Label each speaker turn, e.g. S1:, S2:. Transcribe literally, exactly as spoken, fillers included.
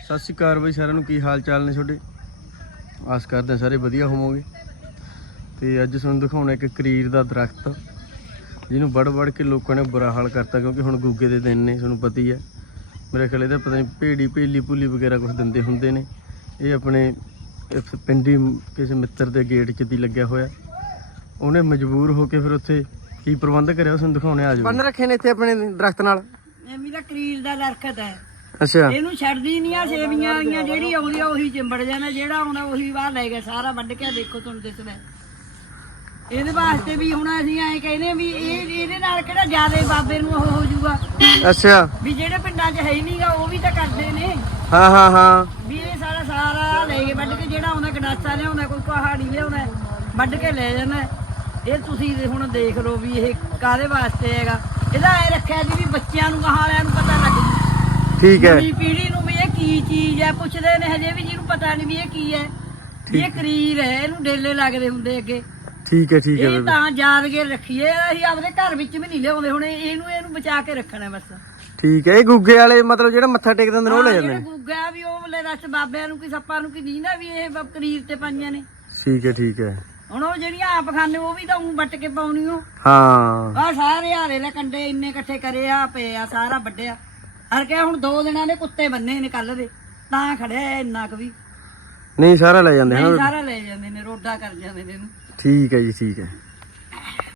S1: ਸਤਿ ਸ਼੍ਰੀ ਅਕਾਲ ਬਈ ਸਾਰਿਆਂ ਨੂੰ। ਕੀ ਹਾਲ ਚਾਲ ਨੇ ਤੁਹਾਡੇ? ਆਸ ਕਰਦੇ ਸਾਰੇ ਵਧੀਆ ਹੋਵੋਗੇ। ਤੇ ਅੱਜ ਤੁਹਾਨੂੰ ਦਿਖਾਉਣਾ ਇੱਕ ਕਰੀਰ ਦਾ ਦਰਖਤ ਜਿਹਨੂੰ ਵੜ ਵੜ ਕੇ ਲੋਕਾਂ ਨੇ ਬੁਰਾ ਹਾਲ ਕਰਤਾ, ਕਿਉਂਕਿ ਹੁਣ ਗੁੱਗੇ ਦੇ ਦਿਨ ਨੇ, ਤੁਹਾਨੂੰ ਪਤਾ ਹੀ ਹੈ। ਮੇਰੇ ਖਿਆਲ ਇਹਦਾ ਪਤਾ ਨਹੀਂ ਭੇੜੀ ਭੇਲੀ ਭੁੱਲੀ ਵਗੈਰਾ ਕੁਛ ਦਿੰਦੇ ਹੁੰਦੇ ਨੇ। ਇਹ ਆਪਣੇ ਪਿੰਡੀ ਕਿਸੇ ਮਿੱਤਰ ਦੇ ਗੇਟ 'ਚ ਦੀ ਲੱਗਿਆ ਹੋਇਆ, ਉਹਨੇ ਮਜਬੂਰ ਹੋ ਕੇ ਫਿਰ ਉੱਥੇ ਕੀ ਪ੍ਰਬੰਧ ਕਰਿਆ ਤੁਹਾਨੂੰ ਦਿਖਾਉਣੇ। ਆ ਜਾਓ। ਬੰਨ ਰੱਖੇ ਨੇ ਇੱਥੇ ਆਪਣੇ ਦਰਖਤ ਨਾਲ।
S2: ਇਹ ਮੇਰਾ ਕਰੀਰ ਦਾ ਦਰਖਤ ਹੈ।
S1: ਅੱਛਾ,
S2: ਇਹਨੂੰ ਛੱਡਦੀ ਨਹੀਂ ਆ। ਸੇਵੀਆਂ ਆਈਆਂ ਜਿਹੜੀ ਆਉਂਦੀ ਆ ਉਹੀ ਚਿੰਬੜ ਜਾਣਾ, ਜਿਹੜਾ ਆਉਣਾ ਉਹੀ ਬਾਹਰ ਲੈ ਗਿਆ ਸਾਰਾ ਵੱਢ ਕੇ। ਦੇਖੋ ਤੁਹਾਨੂੰ ਦਿਸਦਾ ਇਹਦੇ ਵਾਸਤੇ ਵੀ ਹੁਣ ਅਸੀਂ ਐਂ ਕਹਿੰਦੇ ਵੀ ਇਹ ਇਹਦੇ ਨਾਲ ਕਿਹੜਾ ਜ਼ਿਆਦਾ ਬਾਬੇ ਨੂੰ ਉਹ ਹੋ ਜਾਊਗਾ।
S1: ਅੱਛਾ,
S2: ਵੀ ਜਿਹੜੇ ਪਿੰਡਾਂ 'ਚ ਹੈ ਹੀ ਨਹੀਂਗਾ ਉਹ ਵੀ ਤਾਂ ਕਰਦੇ ਨੇ।
S1: ਹਾਂ ਹਾਂ ਹਾਂ,
S2: ਵੀ ਇਹ ਸਾਰਾ ਸਾਰਾ ਲੈ ਕੇ ਵੱਢ ਕੇ, ਜਿਹੜਾ ਆਉਂਦਾ ਗੰਡਾਸਾ ਲਿਆਉਂਦਾ, ਕੋਈ ਪਹਾੜੀ ਲਿਆਉਂਦਾ, ਵੱਢ ਕੇ ਲੈ ਜਾਂਦਾ। ਇਹ ਤੁਸੀਂ ਹੁਣ ਦੇਖ ਲਓ ਵੀ ਇਹ ਕਾਹਦੇ ਵਾਸਤੇ ਹੈਗਾ। ਇਹਦਾ ਐ ਰੱਖਿਆ ਜੀ ਵੀ ਬੱਚਿਆਂ ਨੂੰ, ਗਾਹਾਂ ਵਾਲਿਆਂ ਨੂੰ ਪਤਾ ਲੱਗ ਜੂ।
S1: ਠੀਕ ਹੈ।
S2: ਨਵੀਂ ਪੀੜ੍ਹੀ ਨੂੰ ਵੀ ਇਹ ਕੀ ਚੀਜ਼ ਹੈ ਪੁੱਛਦੇ ਨੇ ਹਜੇ ਵੀ, ਜਿਹਨੂੰ ਪਤਾ ਨਹੀਂ ਵੀ ਇਹ ਕੀ ਹੈ। ਵੀ ਇਹ ਕਰੀਰ ਹੈ, ਇਹਨੂੰ ਡੇਲੇ ਲੱਗਦੇ ਹੁੰਦੇ ਅੱਗੇ।
S1: ਠੀਕ ਹੈ ਠੀਕ ਹੈ।
S2: ਇਹ ਤਾਂ ਯਾਦਗਾਰ ਰੱਖੀਏ, ਅਸੀਂ ਆਪਣੇ ਘਰ ਵਿੱਚ ਵੀ ਨਹੀਂ ਲਿਆਉਂਦੇ ਹੁਣ ਇਹਨੂੰ। ਇਹਨੂੰ ਬਚਾ ਕੇ ਰੱਖਣਾ ਬਸ।
S1: ਠੀਕ ਹੈ। ਇਹ ਗੁੱਗੇ ਵਾਲੇ ਮਤਲਬ ਜਿਹੜਾ ਮੱਥਾ ਟੇਕਦੇ ਹੁੰਦੇ ਨੇ ਉਹ ਲੈ ਜਾਂਦੇ ਨੇ।
S2: ਗੁੱਗਾ ਵੀ ਉਹ ਵਾਲੇ ਰਸ ਬਾਬਿਆਂ ਨੂੰ ਕੀ ਸੱਪਾਂ ਨੂੰ ਕੀ ਦੀਂਦਾ ਵੀ ਇਹ ਕਰੀਰ ਤੇ ਪਾਈਆਂ ਨੇ।
S1: ਠੀਕ ਹੈ ਠੀਕ ਹੈ।
S2: ਹੁਣ ਉਹ ਜਿਹੜੀਆਂ ਆਪ ਖਾਂਦੇ ਉਹ ਵੀ ਤਾਂ ਉਹ ਵੱਟ ਕੇ ਪਾਉਣੀ ਉਹ।
S1: ਹਾਂ,
S2: ਆ ਸਾਰੇ ਹਾਰੇ ਲੈ ਕੰਡੇ ਇੰਨੇ ਇਕੱਠੇ ਕਰੇ ਆ ਪਏ ਆ, ਸਾਰਾ ਵੱਡਿਆ। ਹਰ ਕੇ ਹੁਣ ਦੋ ਦਿਨਾਂ ਦੇ ਕੁੱਤੇ ਬੰਨੇ ਨੇ ਕੱਲ ਦੇ, ਤਾਂ ਖੜਿਆ ਇੰਨਾ ਕੁ ਵੀ
S1: ਨਹੀਂ ਸਾਰਾ ਲੈ ਜਾਂਦੇ
S2: ਨਹੀਂ,
S1: ਹਾਂ।
S2: ਸਾਰਾ ਲੈ ਜਾਂਦੇ ਨੇ, ਰੋਡਾ ਕਰ ਜਾਂਦੇ ਨੇ ਇਹਨੂੰ।
S1: ਠੀਕ ਹੈ ਜੀ, ਠੀਕ ਹੈ।